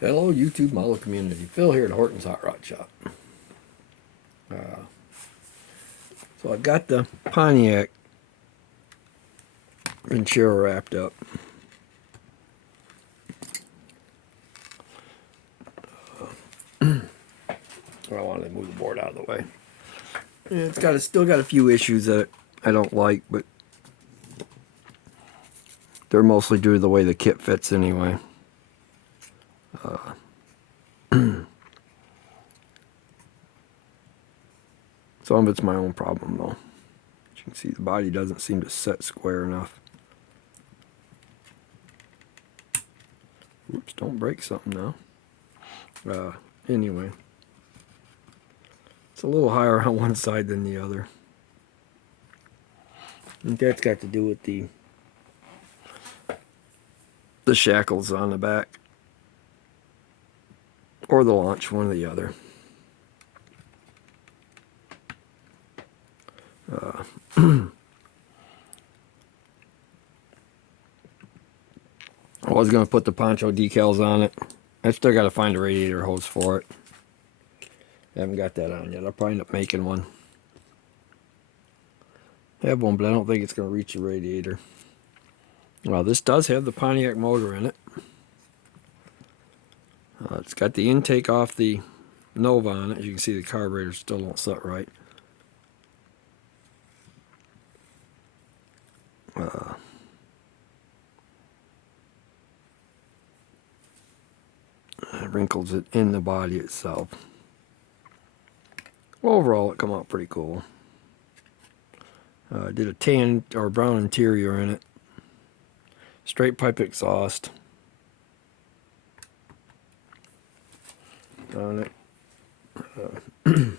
Hello, YouTube model community. Phil here at Horton's Hot Rod Shop. So I've got the Pontiac Ventura wrapped up. I wanted to move the board out of the way. It's still got a few issues that I don't like, but they're mostly due to the way the kit fits anyway. Some of it's my own problem though. As you can see, the body doesn't seem to set square enough. Oops, don't break something now. Anyway. It's a little higher on one side than the other. And that's got to do with the shackles on the back. Or the launch, one or the other. I was going to put the poncho decals on it. I still got to find a radiator hose for it. I haven't got that on yet. I'll probably end up making one. I have one, but I don't think it's going to reach the radiator. Well, this does have the Pontiac motor in it. It's got the intake off the Nova on it. As you can see, the carburetor still don't set right. It wrinkles it in the body itself. Overall, it come out pretty cool. Did a tan or brown interior in it. Straight pipe exhaust on it.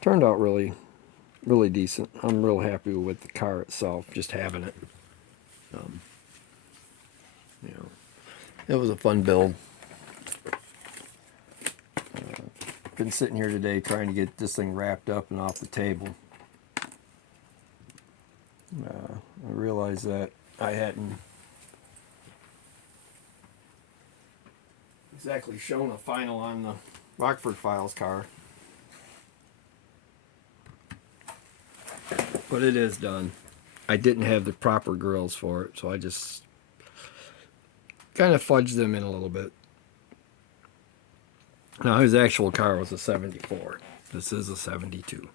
Turned out really decent. I'm real happy with the car itself, just having it. You know, it was a fun build. Been sitting here today trying to get this thing wrapped up and off the table. I realized that I hadn't exactly shown a final on the Rockford Files car. But it is done. I didn't have the proper grills for it, so I just kind of fudged them in a little bit. Now, his actual car was a 74. This is a 72.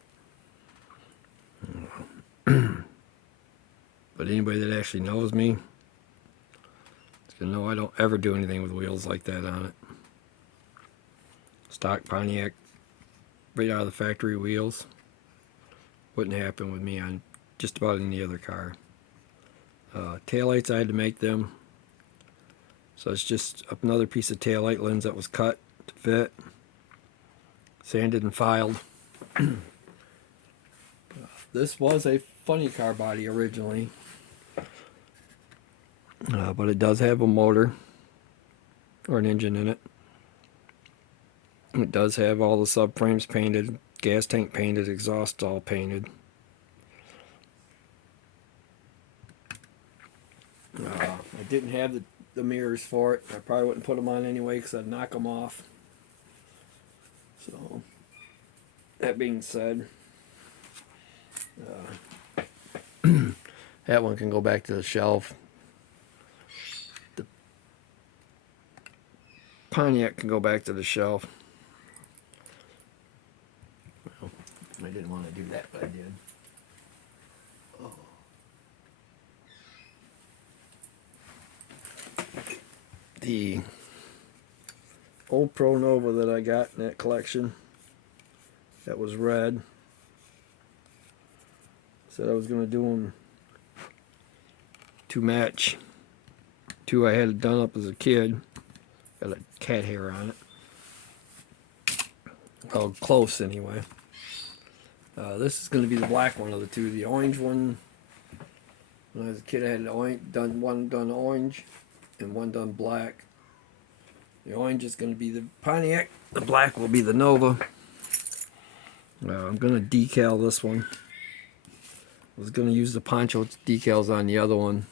But anybody that actually knows me is going to know I don't ever do anything with wheels like that on it. Stock Pontiac, right out of the factory wheels. Wouldn't happen with me on just about any other car. Taillights, I had to make them. So it's just another piece of taillight lens that was cut to fit. Sanded and filed. This was a funny car body originally. But it does have a motor or an engine in it. It does have all the subframes painted, gas tank painted, exhaust all painted. I didn't have the mirrors for it. I probably wouldn't put them on anyway because I'd knock them off. So, that being said, that one can go back to the shelf. The Pontiac can go back to the shelf. Well, I didn't want to do that, but I did. Oh. The old Pro Nova that I got in that collection, that was red. Said I was going to do them to match two I had done up as a kid. Got a cat hair on it. Oh, close anyway. This is going to be the black one of the two. The orange one, when I was a kid, I had one done orange and one done black. The orange is going to be the Pontiac. The black will be the Nova. I'm going to decal this one. I was going to use the poncho decals on the other one.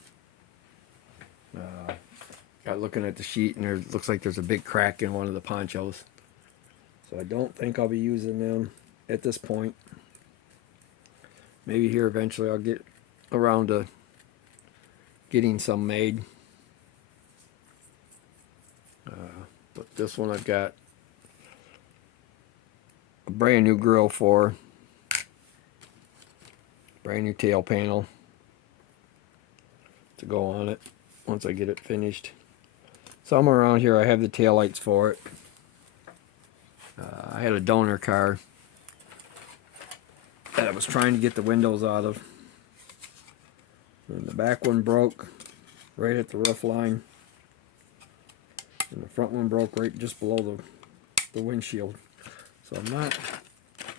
Got looking at the sheet, and there looks like there's a big crack in one of the ponchos. So I don't think I'll be using them at this point. Maybe here eventually I'll get around to getting some made. But this one I've got a brand new grill for, brand new tail panel to go on it once I get it finished. Somewhere around here I have the tail lights for it. I had a donor car that I was trying to get the windows out of, and the back one broke right at the roof line, and the front one broke right just below the windshield. So I'm not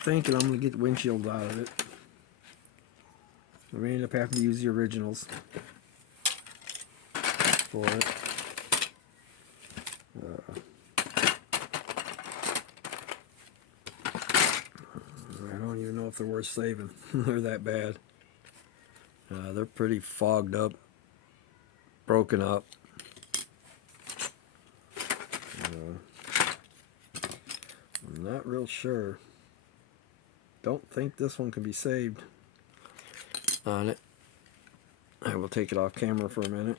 thinking I'm going to get the windshields out of it. I may end up having to use the originals for it. I don't even know if they're worth saving. They're that bad. They're pretty fogged up, broken up. I'm not real sure. Don't think this one can be saved on it. I will take it off camera for a minute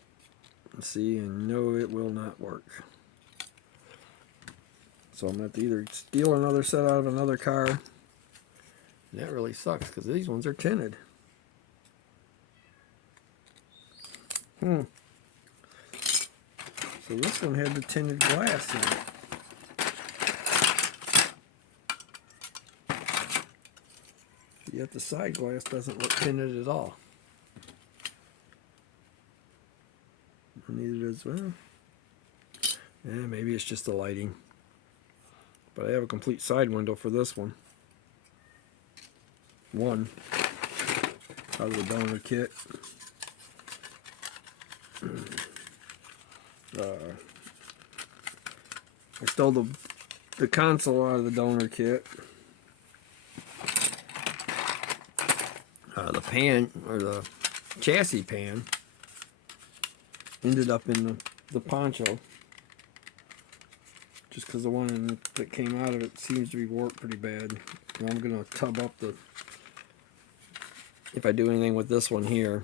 and see, and no, it will not work. So I'm going to have to either steal another set out of another car. And that really sucks because these ones are tinted. So this one had the tinted glass in it. Yet the side glass doesn't look tinted at all. Neither does, well, yeah, maybe it's just the lighting. But I have a complete side window for this one. One out of the donor kit. I stole the console out of the donor kit. The pan, or the chassis pan, ended up in the poncho. Just because the one that came out of it seems to be warped pretty bad. And I'm going to tub up the, if I do anything with this one here,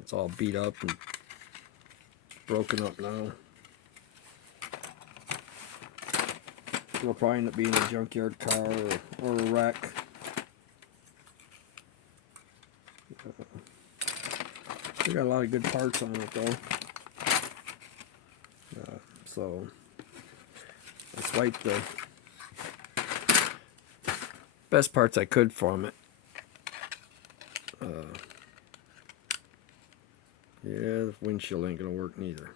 it's all beat up and broken up now. It'll probably end up being a junkyard car or a wreck. They got a lot of good parts on it though. So I swiped the best parts I could from it. Yeah, the windshield ain't gonna work neither.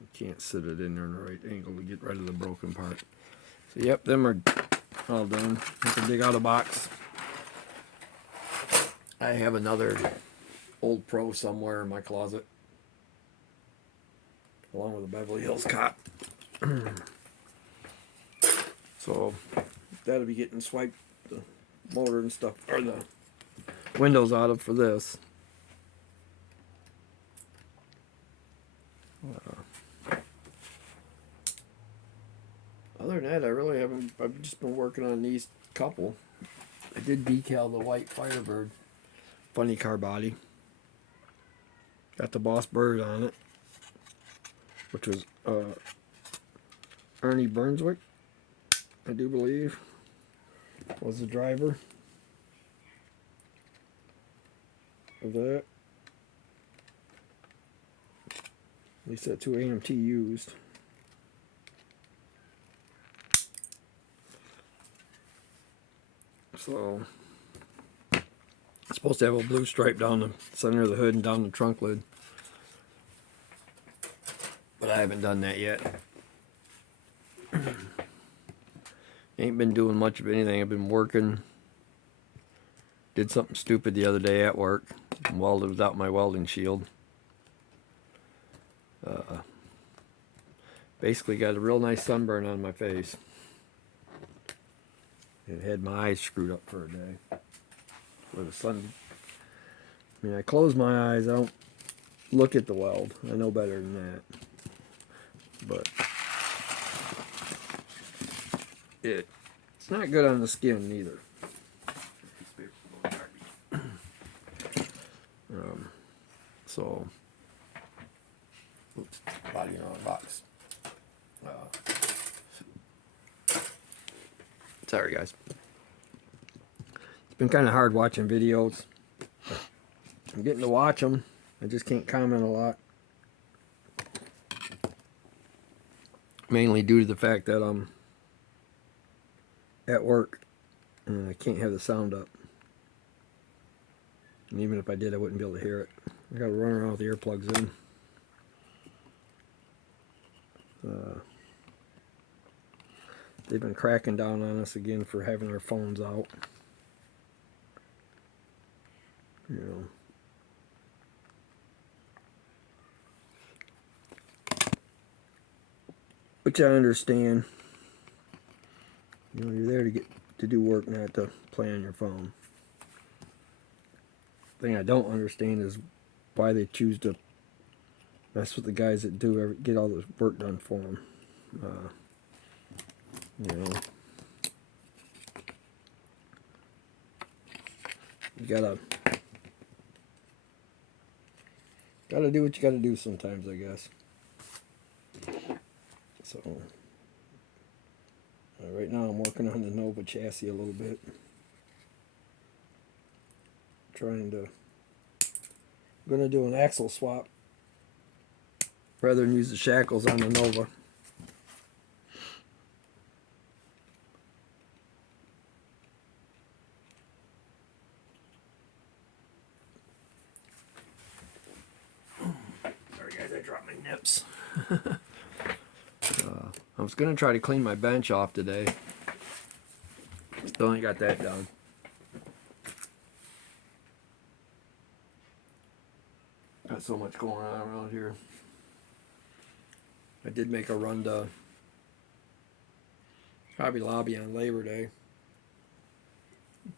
You can't sit it in there in the right angle to get rid of the broken part. So yep, them are all done. I can dig out a box. I have another old Pro somewhere in my closet, along with a Beverly Hills cot. So that'll be getting swiped, the motor and stuff, or the windows out of for this. Other than that, I really haven't. I've just been working on these couple. I did decal the white Firebird funny car body. Got the Boss Bird on it, which was Ernie Burnswick, I do believe, was the driver of that. At least that 2 AMT used. So it's supposed to have a blue stripe down the center of the hood and down the trunk lid, but I haven't done that yet. Ain't been doing much of anything. I've been working. Did something stupid the other day at work. Welded without my welding shield. Basically got a real nice sunburn on my face. It had my eyes screwed up for a day. Where the sun, I mean, I close my eyes, I don't look at the weld. I know better than that. But it's not good on the skin neither. So, oops, body on a box. Sorry, guys. It's been kind of hard watching videos. I'm getting to watch them. I just can't comment a lot. Mainly due to the fact that I'm at work and I can't have the sound up. And even if I did, I wouldn't be able to hear it. I gotta run around with the earplugs in. They've been cracking down on us again for having our phones out. You know. Which I understand. You know, you're there to do work, not to play on your phone. The thing I don't understand is why they choose to mess with the guys that get all this work done for them. You know, you gotta do what you gotta do sometimes, I guess. So right now I'm working on the Nova chassis a little bit, I'm gonna do an axle swap rather than use the shackles on the Nova. Sorry guys, I dropped my nips. I was gonna try to clean my bench off today. Still ain't got that done. Got so much going on around here. I did make a run to Hobby Lobby on Labor Day.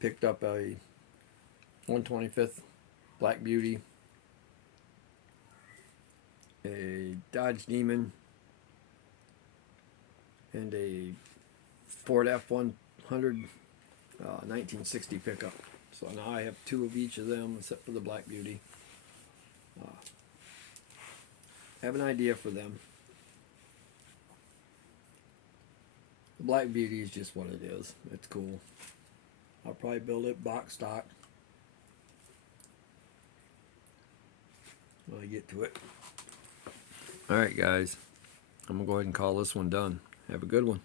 Picked up a 125th Black Beauty, a Dodge Demon, and a Ford F-100 1960 pickup. So now I have two of each of them except for the Black Beauty. Have an idea for them. The Black Beauty is just what it is. It's cool. I'll probably build it box stock when I get to it. Alright guys, I'm going to go ahead and call this one done. Have a good one.